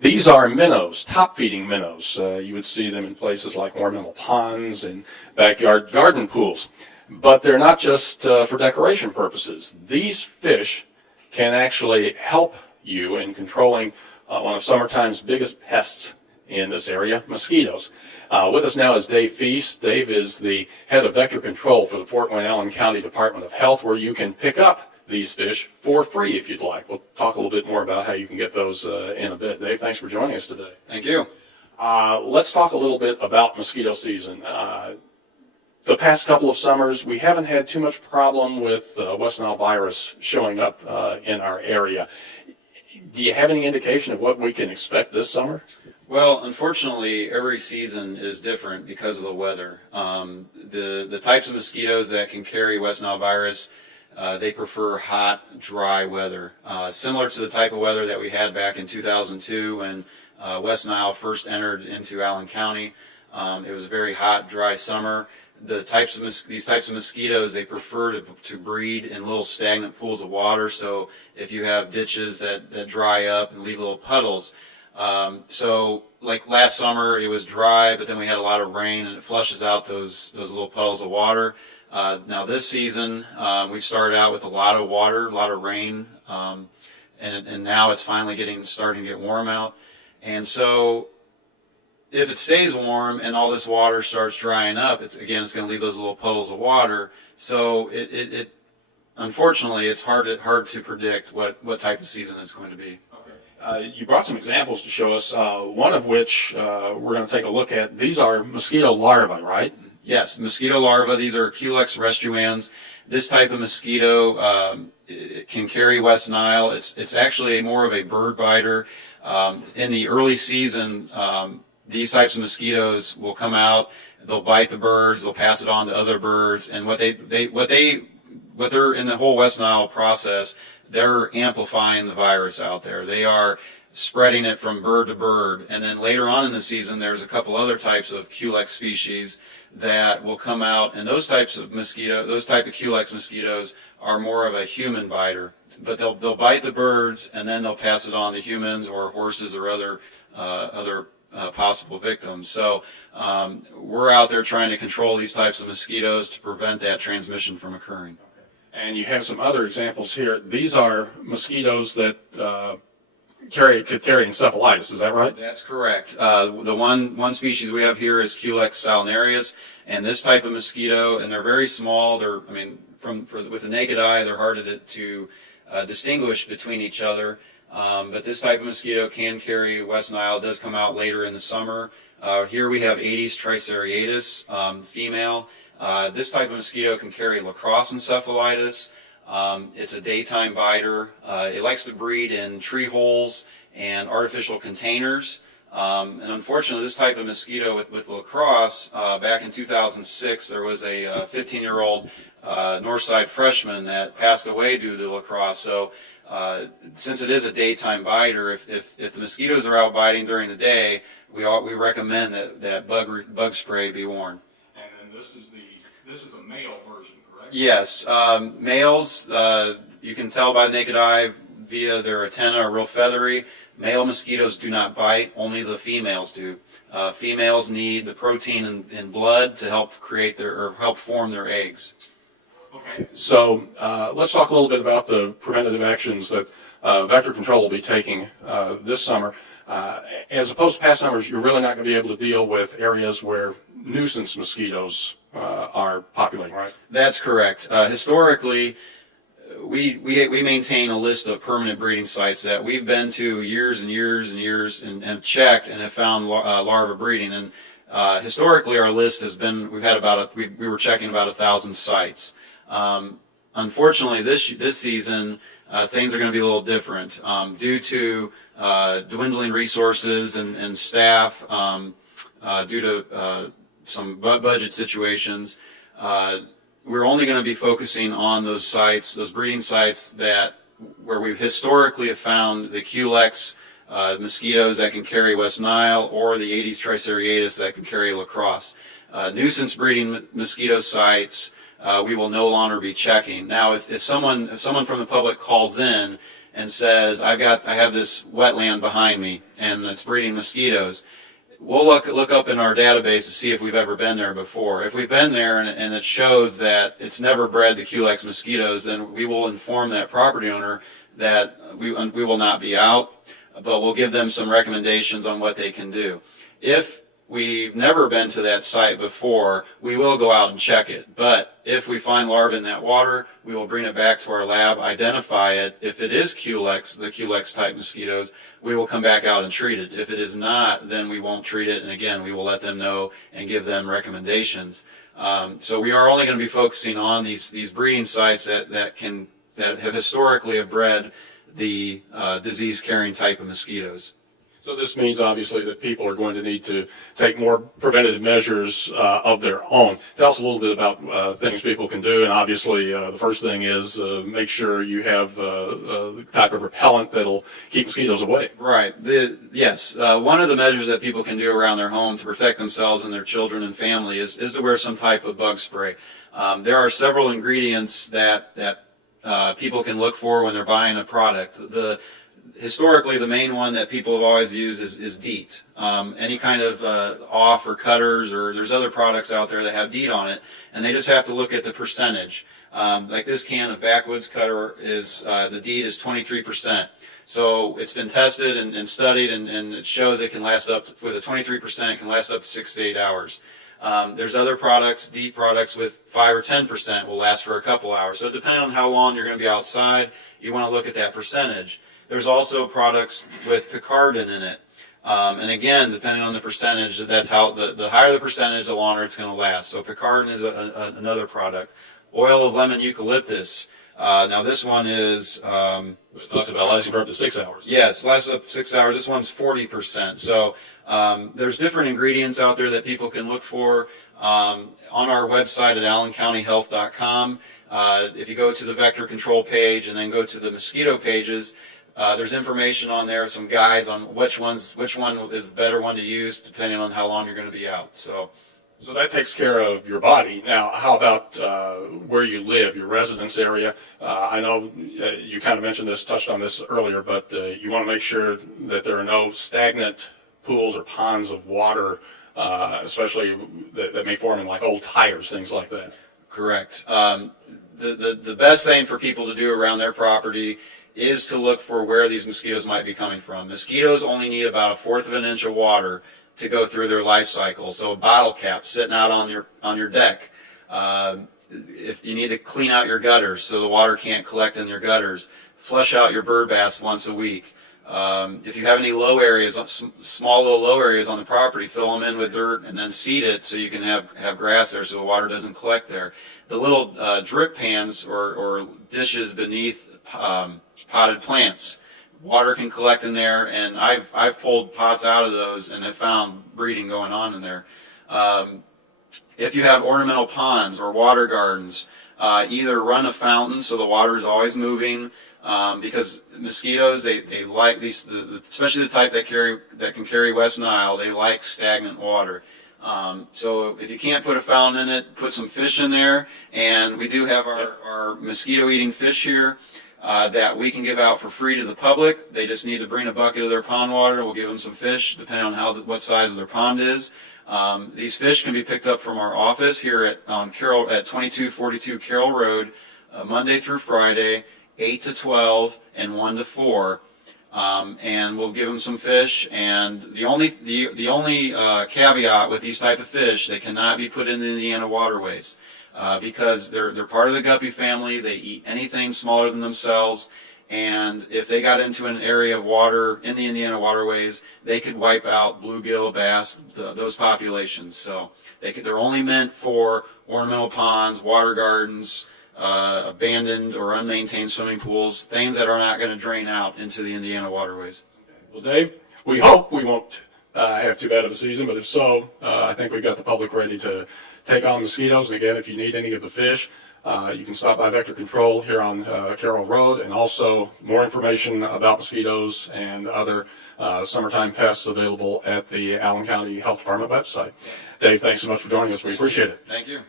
These are minnows, top-feeding minnows. You would see them in places like ornamental ponds and backyard garden pools. But they're not just for decoration purposes. These fish can actually help you in controlling one of summertime's biggest pests in this area, mosquitoes. With us now is Dave Feast. Dave is the head of vector control for the Fort Wayne Allen County Department of Health, where you can pick up these fish for free if you'd like. We'll talk a little bit more about how you can get those in a bit. Dave, thanks for joining us today. Thank you. Let's talk a little bit about mosquito season. The past couple of summers, we haven't had too much problem with West Nile virus showing up in our area. Do you have any indication of what we can expect this summer? Well, unfortunately, every season is different because of the weather. The types of mosquitoes that can carry West Nile virus, they prefer hot, dry weather, similar to the type of weather that we had back in 2002 when West Nile first entered into Allen County. It was a very hot, dry summer. These types of mosquitoes, they prefer to breed in little stagnant pools of water. So if you have ditches that dry up and leave little puddles, so like last summer it was dry, but then we had a lot of rain and it flushes out those little puddles of water. Now this season, we've started out with a lot of water, a lot of rain, and now it's finally starting to get warm out. And so if it stays warm and all this water starts drying up, it's going to leave those little puddles of water. So it unfortunately, it's hard to predict what type of season it's going to be. You brought some examples to show us, one of which we're going to take a look at. These are mosquito larvae, right? Yes, mosquito larvae. These are Culex restruans. This type of mosquito it can carry West Nile. It's actually more of a bird biter. In the early season, these types of mosquitoes will come out. They'll bite the birds. They'll pass it on to other birds. And what they're in the whole West Nile process, they're amplifying the virus out there. They are spreading it from bird to bird. And then later on in the season, there's a couple other types of Culex species that will come out. And those type of Culex mosquitoes are more of a human biter. But they'll bite the birds, and then they'll pass it on to humans or horses or other possible victims. So we're out there trying to control these types of mosquitoes to prevent that transmission from occurring. And you have some other examples here. These are mosquitoes that could carry encephalitis. Is that right? That's correct. The one species we have here is Culex salinarius, and this type of mosquito, and they're very small. With the naked eye, they're hard to distinguish between each other. But this type of mosquito can carry West Nile. It does come out later in the summer. Here we have Aedes triceriatus, female. This type of mosquito can carry lacrosse encephalitis. It's a daytime biter. It likes to breed in tree holes and artificial containers. And unfortunately, this type of mosquito with lacrosse, back in 2006, there was a 15-year-old Northside freshman that passed away due to lacrosse. So since it is a daytime biter, if the mosquitoes are out biting during the day, we recommend that bug spray be worn. And then this is the male version, correct? Yes, males, you can tell by the naked eye via their antennae are real feathery. Male mosquitoes do not bite, only the females do. Females need the protein in blood to help help form their eggs. Okay, so let's talk a little bit about the preventative actions that vector control will be taking this summer. As opposed to past summers, you're really not going to be able to deal with areas where nuisance mosquitoes are populating, right? That's correct. Historically, we maintain a list of permanent breeding sites that we've been to years and years and years and checked and have found larva breeding. And historically, our list has been, we were checking about 1,000 sites. Unfortunately, this season, things are going to be a little different due to dwindling resources and staff, due to some budget situations. We're only going to be focusing on those sites, those breeding sites where we've historically have found the Culex mosquitoes that can carry West Nile or the Aedes triceriatus that can carry lacrosse. Nuisance breeding mosquito sites we will no longer be checking. Now, if someone from the public calls in and says, I have this wetland behind me and it's breeding mosquitoes, we'll look up in our database to see if we've ever been there before. If we've been there and it shows that it's never bred the Culex mosquitoes, then we will inform that property owner that we will not be out, but we'll give them some recommendations on what they can do. If we've never been to that site before, we will go out and check it. But if we find larvae in that water, we will bring it back to our lab, identify it. If it is Culex, the Culex type mosquitoes, we will come back out and treat it. If it is not, then we won't treat it. And again, we will let them know and give them recommendations. So we are only going to be focusing on these breeding sites that have historically bred the disease-carrying type of mosquitoes. So this means obviously that people are going to need to take more preventative measures of their own. Tell us a little bit about things people can do, and obviously the first thing is make sure you have the type of repellent that'll keep mosquitoes away. Right. Yes. One of the measures that people can do around their home to protect themselves and their children and family is to wear some type of bug spray. There are several ingredients that people can look for when they're buying a product. Historically, the main one that people have always used is DEET. Any kind of off or cutters, or there's other products out there that have DEET on it, and they just have to look at the percentage. Like this can of Backwoods cutter is the DEET is 23%. So it's been tested and studied, and it shows it can last up to, with a 23%, can last up to 6 to 8 hours. There's other products, DEET products with 5 or 10% will last for a couple hours. So depending on how long you're going to be outside, you want to look at that percentage. There's also products with picardin in it. And again, depending on the percentage, that's how the higher the percentage, the longer it's going to last. So picardin is another product. Oil of lemon eucalyptus. Now this one is... talks about lasting for up to 6 hours. Yes, lasts up to 6 hours. This one's 40%. So there's different ingredients out there that people can look for. On our website at allencountyhealth.com, if you go to the vector control page and then go to the mosquito pages, there's information on there, some guides on which one is the better one to use depending on how long you're going to be out. So that takes care of your body. Now, how about where you live, your residence area? I know you kind of mentioned this, touched on this earlier, but you want to make sure that there are no stagnant pools or ponds of water, especially that may form in like old tires, things like that. Correct. The best thing for people to do around their property is to look for where these mosquitoes might be coming from. Mosquitoes only need about 1/4 of an inch of water to go through their life cycle. So a bottle cap sitting out on your deck. If you need to clean out your gutters so the water can't collect in your gutters, flush out your bird baths once a week. If you have any low areas, small little low areas on the property, fill them in with dirt and then seed it so you can have grass there so the water doesn't collect there. The little drip pans or dishes beneath potted plants, water can collect in there, and I've pulled pots out of those and have found breeding going on in there. If you have ornamental ponds or water gardens, either run a fountain so the water is always moving, because mosquitoes they like these, especially the type that can carry West Nile. They like stagnant water. So if you can't put a fountain in it, put some fish in there, and we do have our mosquito-eating fish here. That we can give out for free to the public. They just need to bring a bucket of their pond water. We'll give them some fish, depending on what size of their pond is. These fish can be picked up from our office here at 2242 Carroll Road, Monday through Friday, 8 to 12 and 1 to 4. And we'll give them some fish. And the only caveat with these type of fish, they cannot be put in the Indiana waterways. Because they're part of the guppy family. They eat anything smaller than themselves, and if they got into an area of water in the Indiana waterways, they could wipe out bluegill, bass, those populations. So they're only meant for ornamental ponds, water gardens, abandoned or unmaintained swimming pools, things that are not going to drain out into the Indiana waterways. Well, Dave, we hope we won't have too bad of a season, but if so, I think we've got the public ready to take on mosquitoes. And again, if you need any of the fish, you can stop by Vector Control here on Carroll Road, and also more information about mosquitoes and other summertime pests available at the Allen County Health Department website. Dave, thanks so much for joining us. We appreciate it. Thank you.